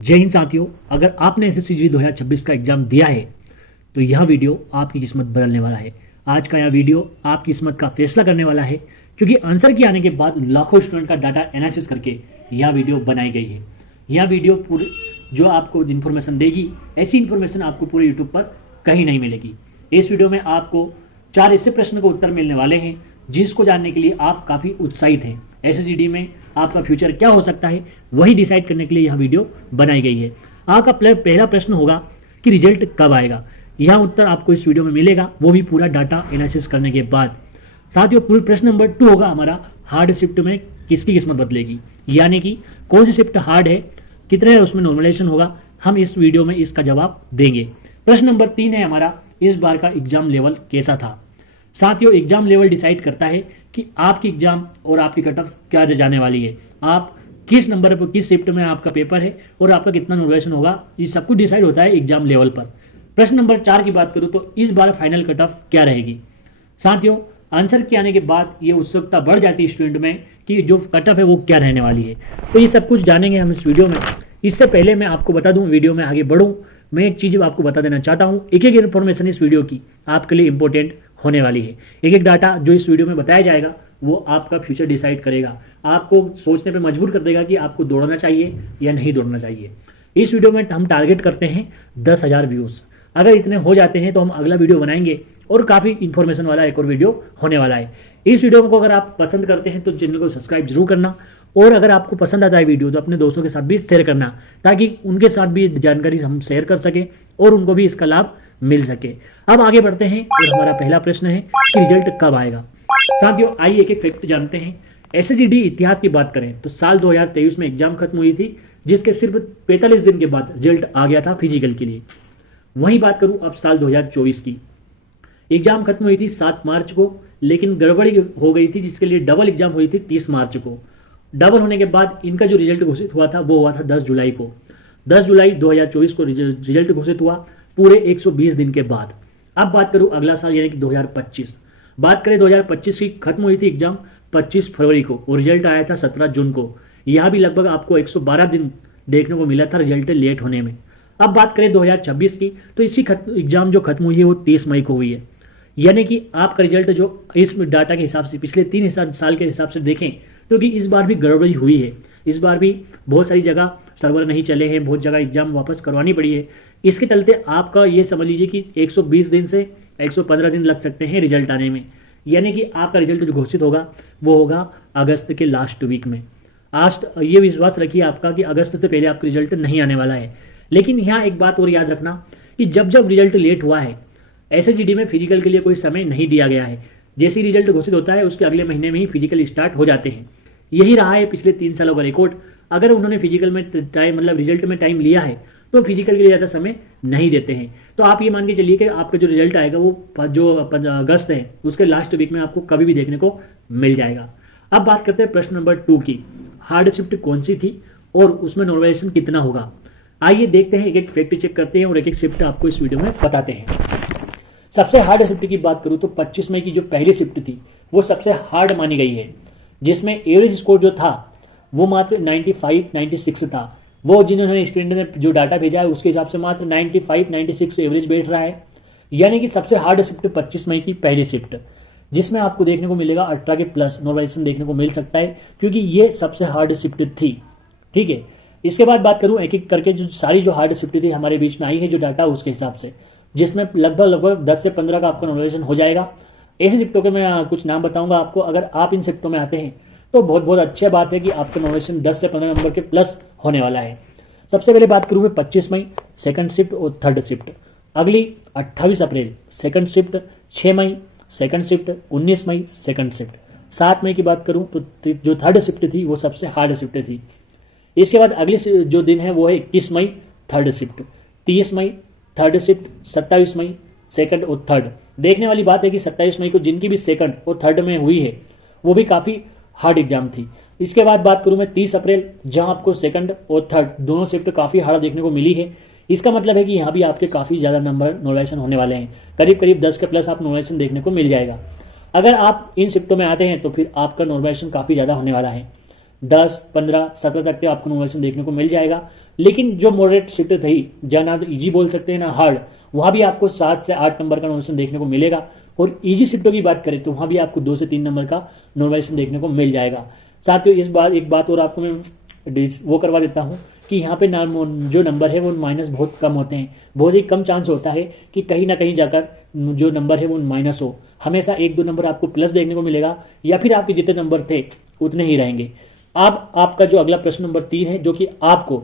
जय हिंद साथियों, अगर आपने एसएससी जीडी 2026 का एग्जाम दिया है तो यह वीडियो आपकी किस्मत बदलने वाला है। आज का यह वीडियो आपकी किस्मत का फैसला करने वाला है, क्योंकि आंसर के आने के बाद लाखों स्टूडेंट का डाटा एनालिसिस करके यह वीडियो बनाई गई है। यह वीडियो पूरे जो आपको इन्फॉर्मेशन देगी, ऐसी इन्फॉर्मेशन आपको पूरे यूट्यूब पर कहीं नहीं मिलेगी। इस वीडियो में आपको 4 ऐसे प्रश्न के उत्तर मिलने वाले हैं जिसको जानने के लिए आप काफ़ी उत्साहित हैं। एसएससी में आपका फ्यूचर क्या हो सकता है वही डिसाइड करने के लिए यह वीडियो बनाई गई है। आपका पहला प्रश्न होगा कि रिजल्ट कब आएगा। यह उत्तर आपको इस वीडियो में मिलेगा, वो भी पूरा डाटा एनालिसिस करने के बाद। साथियों, पूरे प्रश्न नंबर 2 होगा हमारा, हार्ड शिफ्ट में किसकी किस्मत बदलेगी, यानी कि कौन सी शिफ्ट हार्ड है, कितने उसमें नॉर्मलाइजेशन होगा। हम इस वीडियो में इसका जवाब देंगे। प्रश्न नंबर 3 है हमारा, इस बार का एग्जाम लेवल कैसा था। साथियों, एग्जाम लेवल डिसाइड करता है कि आपकी एग्जाम और आपकी कट ऑफ क्या जाने वाली है, आप किस नंबर पर, किस शिफ्ट में आपका पेपर है और आपका कितना नॉर्मलाइजेशन होगा। ये सब कुछ डिसाइड होता है एग्जाम लेवल पर। प्रश्न नंबर 4 की बात करूं तो इस बार फाइनल कट ऑफ क्या रहेगी। साथियों, आंसर के आने के बाद ये उत्सुकता बढ़ जाती है स्टूडेंट में कि जो कट ऑफ है वो क्या रहने वाली है। तो ये सब कुछ जानेंगे हम इस वीडियो में। इससे पहले मैं आपको बता दूं, वीडियो में आगे बढ़ूं, मैं एक चीज़ आपको बता देना चाहता हूं। एक एक इन्फॉर्मेशन इस वीडियो की आपके लिए इंपॉर्टेंट होने वाली है। एक एक डाटा जो इस वीडियो में बताया जाएगा वो आपका फ्यूचर डिसाइड करेगा, आपको सोचने पे मजबूर कर देगा कि आपको दौड़ना चाहिए या नहीं दौड़ना चाहिए। इस वीडियो में हम टारगेट करते हैं 10,000 व्यूज़। अगर इतने हो जाते हैं तो हम अगला वीडियो बनाएंगे और काफ़ी इन्फॉर्मेशन वाला एक और वीडियो होने वाला है। इस वीडियो को अगर आप पसंद करते हैं तो चैनल को सब्सक्राइब जरूर करना, और अगर आपको पसंद आता है वीडियो तो अपने दोस्तों के साथ भी शेयर करना, ताकि उनके साथ भी जानकारी हम शेयर कर सकें और उनको भी इसका लाभ मिल सके। अब आगे बढ़ते हैं और हमारा पहला प्रश्न है कि रिजल्ट कब आएगा। साथियों, आइए एक एक फैक्ट जानते हैं। एसएससी इतिहास की बात करें तो साल 2023 में एग्जाम खत्म हुई थी, जिसके सिर्फ 45 दिन के बाद रिजल्ट आ गया था फिजिकल के लिए। वहीं बात करूं अब साल 2024 की, एग्जाम खत्म हुई थी 7 मार्च को, लेकिन गड़बड़ी हो गई थी जिसके लिए डबल एग्जाम हुई थी 30 मार्च को। डबल होने के बाद इनका जो रिजल्ट घोषित हुआ था वो हुआ था 10 जुलाई को। 10 जुलाई 2024 को रिजल्ट घोषित हुआ, पूरे 120 दिन के बाद। अब बात करूं अगला साल यानी कि 2025। बात करें 2025 की, खत्म हुई थी एग्जाम 25 फरवरी को और रिजल्ट आया था 17 जून को। यह भी लगभग आपको 112 दिन देखने को मिला था रिजल्ट लेट होने में। अब बात करें 2026 की, तो इसी एग्जाम जो खत्म हुई है वो 30 मई को हुई है। यानी कि आपका रिजल्ट जो इस डाटा के हिसाब से पिछले 3 साल के हिसाब से देखें, क्योंकि इस बार भी गड़बड़ी हुई है। इस बार भी बहुत सारी जगह सर्वर नहीं चले हैं, बहुत जगह एग्जाम वापस करवानी पड़ी है। इसके चलते आपका ये समझ लीजिए कि 120 दिन से 115 दिन लग सकते हैं रिजल्ट आने में। यानी कि आपका रिजल्ट जो घोषित होगा वो होगा अगस्त के लास्ट वीक में। आज ये विश्वास रखिए आपका कि अगस्त से पहले आपका रिजल्ट नहीं आने वाला है। लेकिन यहाँ एक बात और याद रखना कि जब जब रिजल्ट लेट हुआ है, एसएससी में फिजिकल के लिए कोई समय नहीं दिया गया है। जैसे ही रिजल्ट घोषित होता है उसके अगले महीने में ही फिजिकल स्टार्ट हो जाते हैं। यही रहा है पिछले 3 सालों का रिकॉर्ड। अगर उन्होंने फिजिकल में टाइम, मतलब रिजल्ट में टाइम लिया है, तो फिजिकल के लिए ज़्यादा समय नहीं देते हैं। तो आप ये मान के चलिए कि आपका जो रिजल्ट आएगा वो जो अगस्त है उसके लास्ट वीक में आपको कभी भी देखने को मिल जाएगा। अब बात करते हैं प्रश्न नंबर 2 की, हार्ड शिफ्ट कौन सी थी और उसमें नॉर्मलाइजेशन कितना होगा। आइए देखते हैं, एक एक फैक्ट चेक करते हैं और एक एक शिफ्ट आपको इस वीडियो में बताते हैं। सबसे हार्ड शिफ्ट की बात करूँ तो 25 मई की जो पहली शिफ्ट थी वो सबसे हार्ड मानी गई है, जिसमें एवरेज स्कोर जो था वो मात्र 95-96 था। वो जिन्होंने स्टूडेंट ने जो डाटा भेजा है उसके हिसाब से मात्र 95-96 एवरेज बैठ रहा है। यानी कि सबसे हार्ड शिफ्ट 25 मई की पहली शिफ्ट, जिसमें आपको देखने को मिलेगा 18 के प्लस नॉर्मलाइजेशन देखने को मिल सकता है, क्योंकि ये सबसे हार्ड शिफ्ट थी। ठीक है, इसके बाद बात करूं एक एक करके जो सारी जो हार्ड शिफ्ट थी हमारे बीच में आई है जो डाटा उसके हिसाब से, जिसमें लगभग 10 से 15 का आपका नॉर्मलाइजेशन हो जाएगा। ऐसे शिफ्टों के मैं कुछ नाम बताऊंगा आपको। अगर आप इन शिफ्टों में आते हैं तो बहुत बहुत अच्छी बात है कि आपका नॉर्मलाइजेशन 10 से 15 नंबर के प्लस होने वाला है। सबसे पहले बात करूँ मैं 25 मई सेकंड शिफ्ट और थर्ड शिफ्ट। अगली 28 अप्रैल सेकंड शिफ्ट, 6 मई सेकंड शिफ्ट, 19 मई सेकंड शिफ्ट। 7 मई की बात करूँ तो जो थर्ड शिफ्ट थी वो सबसे हार्ड शिफ्ट थी। इसके बाद अगले जो दिन है वो है 21 मई थर्ड शिफ्ट, 30 मई थर्ड शिफ्ट, 27 मई सेकंड और थर्ड। देखने वाली बात है कि 27 मई को जिनकी भी सेकंड और थर्ड में हुई है वो भी काफ़ी हार्ड एग्जाम थी। इसके बाद बात करूं मैं 30 अप्रैल, जहां आपको सेकंड और थर्ड दोनों शिफ्ट काफ़ी हार्ड देखने को मिली है। इसका मतलब है कि यहाँ भी आपके काफ़ी ज़्यादा नंबर नॉर्मलाइजेशन होने वाले हैं, करीब करीब 10 के प्लस आप नॉर्मलाइजेशन देखने को मिल जाएगा। अगर आप इन शिफ्टों में आते हैं तो फिर आपका नॉर्मलाइजेशन काफ़ी ज़्यादा होने वाला है, 10, 15, 17 तक के आपको नॉर्मलाइजेशन देखने को मिल जाएगा। लेकिन जो मॉडरेट शिफ्ट थी, जहाँ ना तो ईजी बोल सकते हैं ना हार्ड, वहाँ भी आपको 7 से 8 नंबर का नॉर्मलाइजेशन देखने को मिलेगा। और ईजी शिफ्टों की बात करें तो वहाँ भी आपको 2 से 3 नंबर का नॉर्मलाइजेशन देखने को मिल जाएगा। साथियों इस बार एक बात और आपको मैं वो करवा देता हूँ कि यहाँ पे जो नंबर है वो माइनस बहुत कम होते हैं। बहुत ही कम चांस होता है कि कहीं ना कहीं जाकर जो नंबर है वो माइनस हो। हमेशा 1-2 नंबर आपको प्लस देखने को मिलेगा, या फिर आपके जितने नंबर थे उतने ही रहेंगे। अब आपका जो अगला प्रश्न नंबर 3 है, जो कि आपको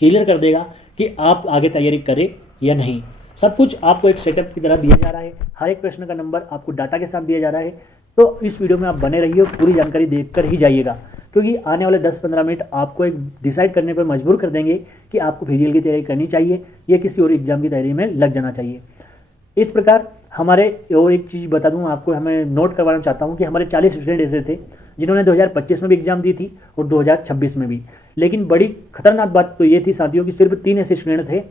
क्लियर कर देगा कि आप आगे तैयारी करें या नहीं। सब कुछ आपको एक सेटअप की तरह दिया जा रहा है, हर एक प्रश्न का नंबर आपको डाटा के साथ दिया जा रहा है। तो इस वीडियो में आप बने रहिए, पूरी जानकारी देखकर ही जाइएगा, क्योंकि आने वाले 10-15 मिनट आपको एक डिसाइड करने पर मजबूर कर देंगे कि आपको फिजिकल की तैयारी करनी चाहिए या किसी और एग्जाम की तैयारी में लग जाना चाहिए। इस प्रकार हमारे और एक चीज़ बता दूं आपको, हमें नोट करवाना चाहता हूं कि हमारे 40 स्टूडेंट ऐसे थे जिन्होंने 2025 में भी एग्जाम दी थी और 2026 में भी। लेकिन बड़ी खतरनाक बात तो ये थी साथियों कि सिर्फ 3 ऐसे स्टूडेंट थे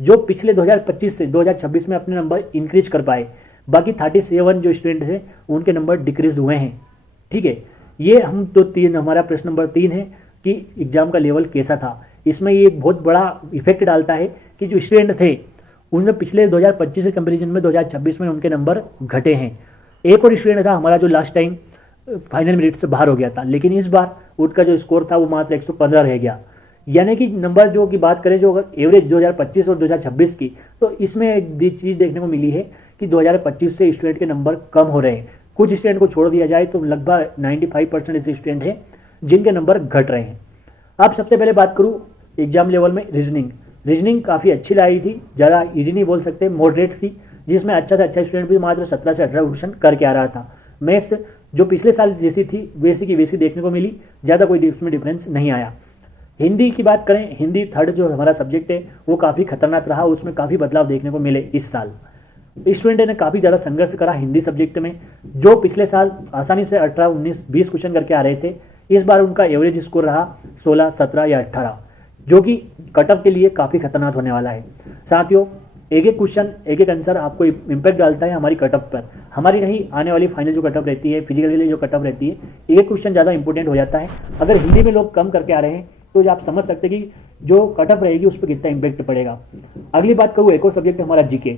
जो पिछले 2025 से 2026 में अपने नंबर इंक्रीज कर पाए। बाकी 37 जो स्टूडेंट थे उनके नंबर डिक्रीज हुए हैं। ठीक है, ये हम तो हमारा प्रश्न नंबर 3 है कि एग्जाम का लेवल कैसा था। इसमें ये बहुत बड़ा इफेक्ट डालता है कि जो स्टूडेंट थे उनमें पिछले 2025 के कंपैरिजन में 2026 में उनके नंबर घटे हैं। एक और स्टूडेंट था हमारा जो लास्ट टाइम फाइनल मेरिट से बाहर हो गया था, लेकिन इस बार उसका जो स्कोर था वो मात्र 115 रह गया। यानी कि नंबर जो की बात करें जो एवरेज 2025 और 2026 की, तो इसमें एक चीज़ देखने को मिली है कि 2025 से स्टूडेंट के नंबर कम हो रहे हैं। कुछ स्टूडेंट को छोड़ दिया जाए तो लगभग 95% ऐसे स्टूडेंट हैं जिनके नंबर घट रहे हैं। अब सबसे पहले बात करूं एग्जाम लेवल में रीजनिंग काफ़ी अच्छी लाई थी, ज़्यादा इजी नहीं बोल सकते, मॉडरेट थी, जिसमें अच्छा से अच्छा स्टूडेंट भी मात्र 17 से 18 क्वेश्चन करके आ रहा था। मैथ्स जो पिछले साल जैसी थी वैसी की वैसी देखने को मिली, ज़्यादा कोई इसमें डिफरेंस नहीं आया। हिंदी की बात करें, हिंदी थर्ड जो हमारा सब्जेक्ट है वो काफ़ी खतरनाक रहा, उसमें काफ़ी बदलाव देखने को मिले इस साल। स्टूडेंट ने काफ़ी ज़्यादा संघर्ष करा हिंदी सब्जेक्ट में। जो पिछले साल आसानी से 18, 19, 20 क्वेश्चन करके आ रहे थे, इस बार उनका एवरेज स्कोर रहा 16, 17 या 18, जो कि कटअप के लिए काफ़ी खतरनाक होने वाला है। साथियों एक एक क्वेश्चन एक एक आंसर आपको इम्पैक्ट डालता है हमारी कटअप पर। हमारी नहीं, आने वाली फाइनल जो कटअप रहती है, फिजिकल के लिए जो कटअप रहती है, एक क्वेश्चन ज़्यादा इंपॉर्टेंट हो जाता है। अगर हिंदी में लोग कम करके आ रहे हैं तो आप समझ सकते हैं कि जो कटअप रहेगी उस पर कितना इम्पैक्ट पड़ेगा। अगली बात करूँ, एक और सब्जेक्ट हमारा जीके।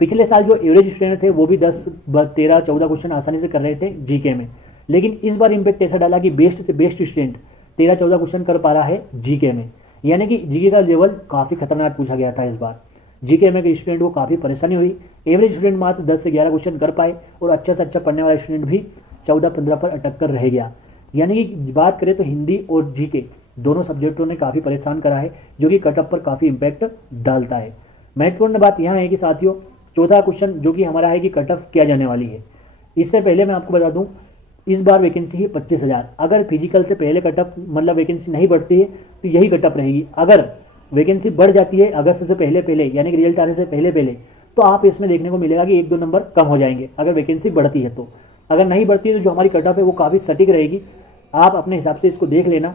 पिछले साल जो एवरेज स्टूडेंट थे वो भी 10, 13, 14 क्वेश्चन आसानी से कर रहे थे जीके में, लेकिन इस बार इम्पैक्ट ऐसा डाला कि बेस्ट से बेस्ट स्टूडेंट 13-14 क्वेश्चन कर पा रहा है जीके में। यानी कि जीके का लेवल काफ़ी खतरनाक पूछा गया था इस बार। जीके में के स्टूडेंट को काफ़ी परेशानी हुई। एवरेज स्टूडेंट मात्र 10 से 11 क्वेश्चन कर पाए और अच्छे से अच्छा पढ़ने वाला स्टूडेंट भी 14-15 पर अटक कर रह गया। यानी कि बात करें तो हिंदी और जीके दोनों सब्जेक्टों ने काफ़ी परेशान करा है, जो कि कटअप पर काफ़ी इम्पैक्ट डालता है। महत्वपूर्ण बात यहाँ है कि साथियों चौथा क्वेश्चन जो कि हमारा है कि कटअप क्या जाने वाली है। इससे पहले मैं आपको बता दूं, इस बार वैकेंसी है 25,000। अगर फिजिकल से पहले कटअप मतलब वैकेंसी नहीं बढ़ती है तो यही कटअप रहेगी। अगर वैकेंसी बढ़ जाती है अगस्त से पहले यानी कि रिजल्ट आने से पहले तो आप इसमें देखने को मिलेगा कि 1-2 नंबर कम हो जाएंगे अगर वैकेंसी बढ़ती है तो। अगर नहीं बढ़ती है तो जो हमारी कटअप है वो काफ़ी सटीक रहेगी। आप अपने हिसाब से इसको देख लेना।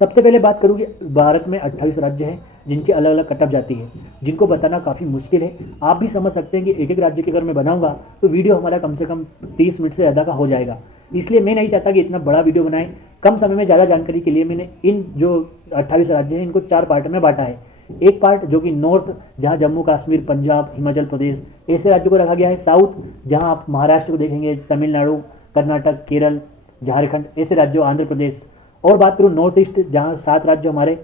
सबसे पहले बात करूँ कि भारत में 28 राज्य हैं जिनकी अलग अलग कटअप जाती है, जिनको बताना काफ़ी मुश्किल है। आप भी समझ सकते हैं कि एक एक राज्य की अगर मैं बनाऊंगा तो वीडियो हमारा कम से कम 30 मिनट से ज़्यादा का हो जाएगा। इसलिए मैं नहीं चाहता कि इतना बड़ा वीडियो बनाएं। कम समय में ज़्यादा जानकारी के लिए मैंने इन जो 28 राज्य हैं इनको 4 पार्ट में बांटा है। एक पार्ट जो कि नॉर्थ, जहाँ जम्मू कश्मीर, पंजाब, हिमाचल प्रदेश ऐसे राज्यों को रखा गया है। साउथ, जहाँ आप महाराष्ट्र को देखेंगे, तमिलनाडु, कर्नाटक, केरल, झारखंड ऐसे राज्यों, आंध्र प्रदेश। और बात करूँ नॉर्थ ईस्ट, जहाँ 7 राज्य हमारे,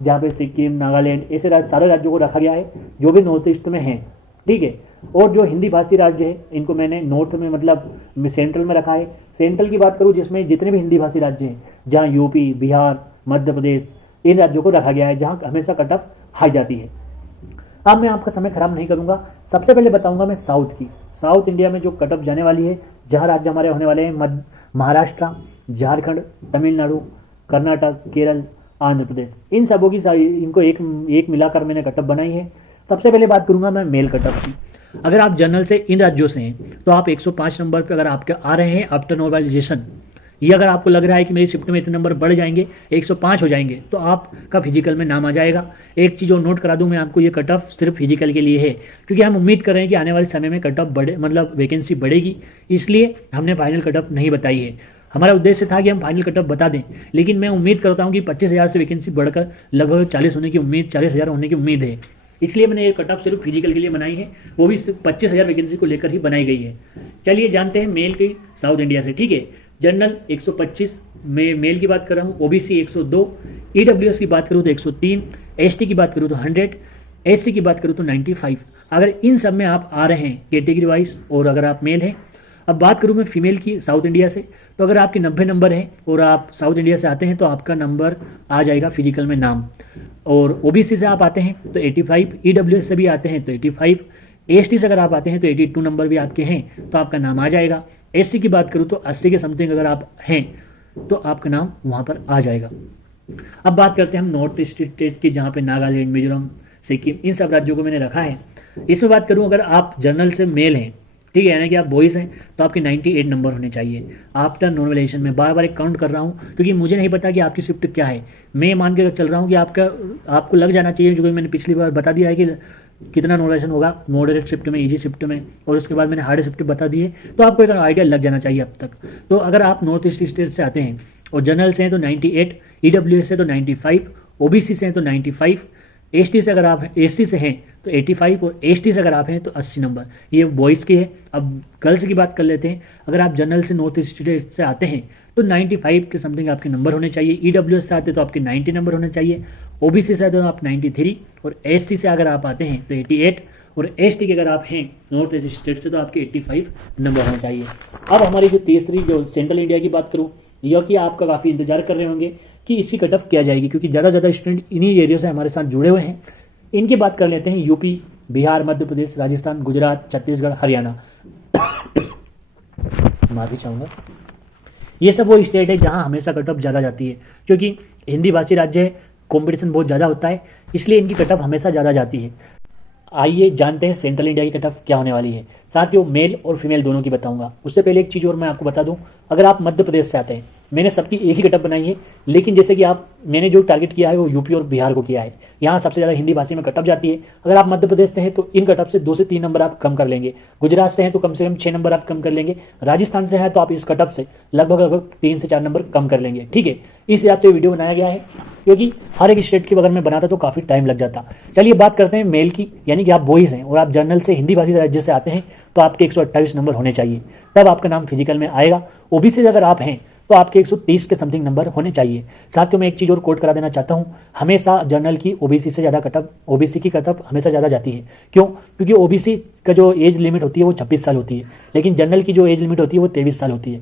जहाँ पे सिक्किम, नागालैंड ऐसे सारे राज्यों को रखा गया है जो भी नॉर्थ ईस्ट में हैं। ठीक है, और जो हिंदी भाषी राज्य है इनको मैंने नॉर्थ में मतलब सेंट्रल में रखा है। सेंट्रल की बात करूँ जिसमें जितने भी हिंदी भाषी राज्य हैं, जहाँ यूपी, बिहार, मध्य प्रदेश, इन राज्यों को रखा गया है जहाँ हमेशा कटअप हाई जाती है। अब मैं आपका समय खराब नहीं करूँगा, सबसे पहले बताऊँगा मैं साउथ की। साउथ इंडिया में जो कटअप जाने वाली है, जहाँ राज्य हमारे होने वाले हैं महाराष्ट्र, झारखंड, तमिलनाडु, कर्नाटक, केरल, आंध्र प्रदेश, इन सबों की इनको एक मिलाकर मैंने कटअप बनाई है। सबसे पहले बात करूंगा मैं मेल कटअप की। अगर आप जनरल से इन राज्यों से हैं तो आप 105 नंबर पे अगर आपके आ रहे हैं आफ्टर नॉर्मलाइजेशन, ये अगर आपको लग रहा है कि मेरी शिफ्ट में इतने नंबर बढ़ जाएंगे, 105 हो जाएंगे, तो आपका फिजिकल में नाम आ जाएगा। एक चीज़ और नोट करा दूं मैं आपको, ये कटअप सिर्फ फिजिकल के लिए है, क्योंकि हम उम्मीद कर रहे हैं कि आने वाले समय में कटअप बढ़े, मतलब वैकेंसी बढ़ेगी, इसलिए हमने फाइनल कटअप नहीं बताई है। हमारा उद्देश्य था कि हम फाइनल कट ऑफ बता दें, लेकिन मैं उम्मीद करता हूं कि 25,000 से वैकेंसी बढ़कर लगभग 40 होने की उम्मीद, 40,000 होने की उम्मीद है। इसलिए मैंने ये कट ऑफ सिर्फ फिजिकल के लिए बनाई है, वो भी सिर्फ 25,000 वैकेंसी को लेकर ही बनाई गई है। चलिए जानते हैं मेल की साउथ इंडिया से। ठीक है, जनरल 125 में मेल की बात कर रहा हूँ, ओबीसी 102, ईडब्ल्यूएस की बात करूँ तो 103, एसटी की बात करूँ तो 100, एससी की बात करूँ तो 95। अगर इन सब में आप आ रहे हैं कैटेगरी वाइज और अगर आप मेल हैं। अब बात करूँ मैं फीमेल की साउथ इंडिया से, तो अगर आपके 90 नंबर हैं और आप साउथ इंडिया से आते हैं तो आपका नंबर आ जाएगा फिजिकल में नाम। और ओबीसी से आप आते हैं तो 85, ईडब्ल्यूएस से भी आते हैं तो 85, एसटी से अगर आप आते हैं तो 82 नंबर भी आपके हैं तो आपका नाम आ जाएगा। एससी की बात करूँ तो 80 के समथिंग अगर आप हैं तो आपका नाम वहाँ पर आ जाएगा। अब बात करते हैं हम नॉर्थ ईस्ट स्टेट की, जहाँ पे नागालैंड, मिजोरम, सिक्किम, इन सब राज्यों को मैंने रखा है। इसमें बात करूँ अगर आप जनरल से मेल हैं, ठीक है, यानी कि आप बॉयज़ हैं, तो आपके 98 नंबर होने चाहिए आफ्टर नॉर्मलाइजेशन में। बार बार एक काउंट कर रहा हूँ क्योंकि मुझे नहीं पता कि आपकी शिफ्ट क्या है। मैं मान के चल रहा हूँ कि आपको लग जाना चाहिए, जो कि मैंने पिछली बार बता दिया है कि कितना नॉर्मलाइजेशन होगा मॉडरेट शिफ्ट में, ईजी शिफ्ट में, और उसके बाद मैंने हार्ड शिफ्ट बता दी है, तो आपको एक आइडिया लग जाना चाहिए अब तक। तो अगर आप नॉर्थ ईस्ट स्टेट से आते हैं और जनरल से हैं तो 98, ईडब्ल्यूएस से तो 95, ओबीसी से हैं तो 95, एसटी से अगर आप एसटी से हैं तो 85 और एसटी से अगर आप हैं तो 80 नंबर। ये बॉयज़ की है। अब गर्ल्स की बात कर लेते हैं। अगर आप जनरल से नॉर्थ ईस्ट स्टेट से आते हैं तो 95 के समथिंग आपके नंबर होने चाहिए, ईडब्ल्यूएस से आते तो आपके 90 नंबर होने चाहिए, ओबीसी से आते तो आप 93, और एसटी से अगर आप आते हैं तो 88, और एसटी के अगर आप हैं नॉर्थ ईस्ट स्टेट से तो आपके 85 नंबर होने चाहिए। अब हमारी जो तीसरी जो सेंट्रल इंडिया की बात करूँ, यह कि आपका काफ़ी इंतजार कर रहे होंगे कि इसकी कट ऑफ क्या जाएगी, क्योंकि ज़्यादा स्टूडेंट इन्हीं एरिया से हमारे साथ जुड़े हुए हैं। इनकी बात कर लेते हैं। यूपी, बिहार, मध्य प्रदेश, राजस्थान, गुजरात, छत्तीसगढ़, हरियाणा। माफी चाहूँगा। ये सब वो स्टेट है जहाँ हमेशा कट ऑफ ज़्यादा जाती है, क्योंकि हिंदी भाषी राज्य है, कॉम्पिटिशन बहुत ज़्यादा होता है, इसलिए इनकी कट ऑफ हमेशा ज़्यादा जाती है। आइए जानते हैं सेंट्रल इंडिया की कट ऑफ क्या होने वाली है। साथियों, मेल और फीमेल दोनों की बताऊंगा। उससे पहले एक चीज़ और मैं आपको बता दूं, अगर आप मध्य प्रदेश से आते हैं, मैंने सबकी एक ही कट ऑफ बनाई है, लेकिन जैसे कि मैंने जो टारगेट किया है वो यूपी और बिहार को किया है। यहाँ सबसे ज़्यादा हिंदी भाषी में कट ऑफ जाती है। अगर आप मध्य प्रदेश से हैं तो इन कट ऑफ से 2 से 3 नंबर आप कम कर लेंगे। गुजरात से हैं तो कम से कम 6 नंबर आप कम कर लेंगे। राजस्थान से हैं तो आप इस कट ऑफ से लगभग 3 से 4 नंबर कम कर लेंगे। ठीक है, इस हिसाब से वीडियो बनाया गया है, क्योंकि हर एक स्टेट की अगर मैं बनाता तो काफ़ी टाइम लग जाता। चलिए बात करते हैं मेल की, यानी कि आप बॉयज़ हैं और आप जनरल से हिंदी भाषी राज्य से आते हैं तो आपके 128 नंबर होने चाहिए, तब आपका नाम फिजिकल में आएगा। ओबीसी से अगर आप हैं तो आपके 130 के समथिंग नंबर होने चाहिए। साथियों, मैं एक चीज़ और कोट करा देना चाहता हूँ, हमेशा जनरल की ओबीसी से ज़्यादा कट ऑफ, ओबीसी की कट ऑफ हमेशा ज़्यादा जाती है। क्यों? क्योंकि ओबीसी का जो एज लिमिट होती है वो 26 साल होती है, लेकिन जनरल की जो एज लिमिट होती है वो 23 साल होती है।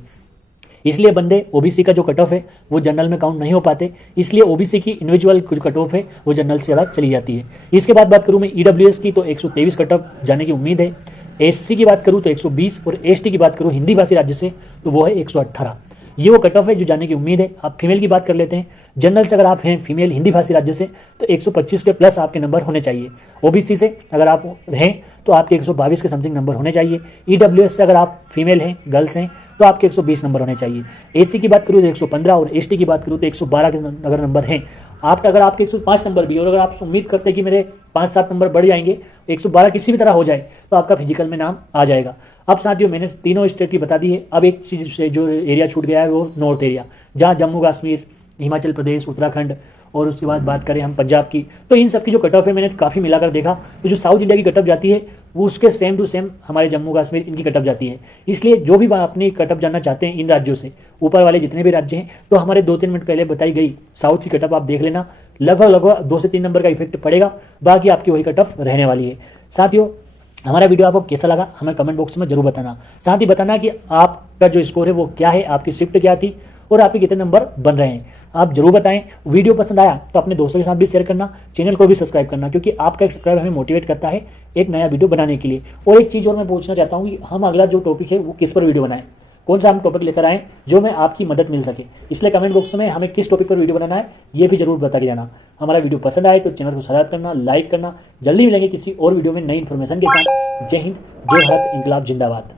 इसलिए बंदे ओबीसी का जो कट ऑफ है वो जनरल में काउंट नहीं हो पाते, इसलिए ओबीसी की इंडिविजुअल कट ऑफ है वो जनरल से ज़्यादा चली जाती है। इसके बाद बात करूँ मैं ईडब्ल्यूएस की, तो 123 कट ऑफ जाने की उम्मीद है। एससी की बात करूँ तो 120, और एसटी की बात करूँ हिंदी भाषी राज्य से तो वो है 118। ये वो कट ऑफ है जो जाने की उम्मीद है। आप फीमेल की बात कर लेते हैं। जनरल से अगर आप हैं फीमेल हिंदी भाषी राज्य से तो 125 के प्लस आपके नंबर होने चाहिए। ओबीसी से अगर आप हैं तो आपके 122 के समथिंग नंबर होने चाहिए। ईडब्ल्यूएस से अगर आप फीमेल हैं, गर्ल्स हैं, तो आपके 120 नंबर होने चाहिए। एससी की बात करूँ तो 115, और एसटी की बात करूँ तो 112 के अगर नंबर हैं आप, अगर आपके 105 नंबर भी, और अगर आप उम्मीद करते हैं कि मेरे 5-7 नंबर बढ़ जाएंगे, 112 किसी भी तरह हो जाए, तो आपका फिजिकल में नाम आ जाएगा। अब साथियों, मैंने तीनों स्टेट की बता दी है। अब एक चीज़ से जो एरिया छूट गया है वो नॉर्थ एरिया, जहाँ जम्मू कश्मीर, हिमाचल प्रदेश, उत्तराखंड, और उसके बाद बात करें हम पंजाब की, तो इन सब की जो कट ऑफ है मैंने काफ़ी मिलाकर देखा, तो जो साउथ इंडिया की कट ऑफ जाती है वो उसके सेम टू सेम हमारे जम्मू कश्मीर इनकी कट ऑफ जाती है। इसलिए जो भी अपनी कट ऑफ जानना चाहते हैं इन राज्यों से, ऊपर वाले जितने भी राज्य हैं, तो हमारे 2-3 मिनट पहले बताई गई साउथ की कट ऑफ आप देख लेना, लगभग 2 से 3 नंबर का इफेक्ट पड़ेगा, बाकी आपकी वही कट ऑफ रहने वाली है। साथियों, हमारा वीडियो आपको कैसा लगा हमें कमेंट बॉक्स में जरूर बताना। साथ ही बताना कि आपका जो स्कोर है वो क्या है, आपकी शिफ्ट क्या थी, और आपके कितने नंबर बन रहे हैं, आप जरूर बताएं। वीडियो पसंद आया तो अपने दोस्तों के साथ भी शेयर करना, चैनल को भी सब्सक्राइब करना, क्योंकि आपका एक सब्सक्राइब हमें मोटिवेट करता है एक नया वीडियो बनाने के लिए। और एक चीज़ और मैं पूछना चाहता हूँ कि हम अगला जो टॉपिक है वो किस पर वीडियो बनाएं, कौन सा हम टॉपिक लेकर आएँ जो में आपकी मदद मिल सके। इसलिए कमेंट बॉक्स में हमें किस टॉपिक पर वीडियो बनाना है ये भी जरूर बता के जाना। हमारा वीडियो पसंद आए तो चैनल को सब्सक्राइब करना, लाइक करना। जल्दी मिलेंगे किसी और वीडियो में नई इन्फॉर्मेशन के साथ। जय हिंद, जय भारत, इंकलाब जिंदाबाद।